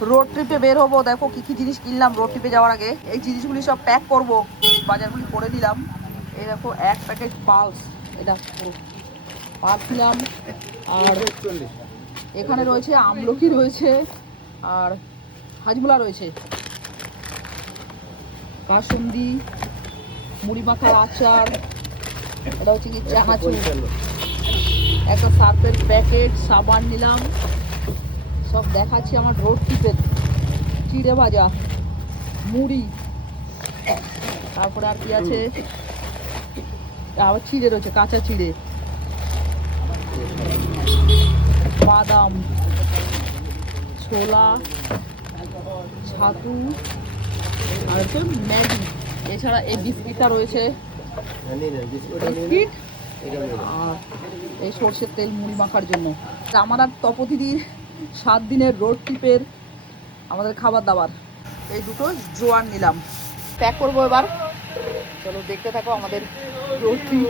Road ট্রিপে বের হবো, দেখো কি কি জিনিস কিনলাম রোড ট্রিপে যাওয়ার আগে। এই জিনিসগুলি সব প্যাক করব, বাজারগুলি করে নিলাম। এই দেখো এক প্যাকেট পালস, এটা পালস নিলাম। আর এখানে রয়েছে আমলকি রয়েছে, আর হাজমোলা রয়েছে, কাসুন্দি, মুড়ি মাখার আচার, এটা হচ্ছে কি চানাচুর, একটা সার্ফের প্যাকেট, সাবান নিলাম। সব দেখাচ্ছি আমার রোড ট্রিপের। চিড়ে ভাজা, মুড়ি, তারপরে আর কি আছে, আবার চিড়ে রয়েছে, কাঁচা চিড়ে, বাদাম, ছোলা, ছাতু, আর হচ্ছে ম্যাগি। এছাড়া এই বিস্কিটটা রয়েছে, বিস্কিট, আর এই সর্ষের তেল মুড়ি মাখার জন্য। আমার আর তপতিদির 7 দিনের রোড ট্রিপের আমাদের খাবার দাবার। এই দুটো জোয়ান নিলাম, প্যাক করবো এবার। চলো দেখতে থাকো আমাদের রোড ট্রিপ।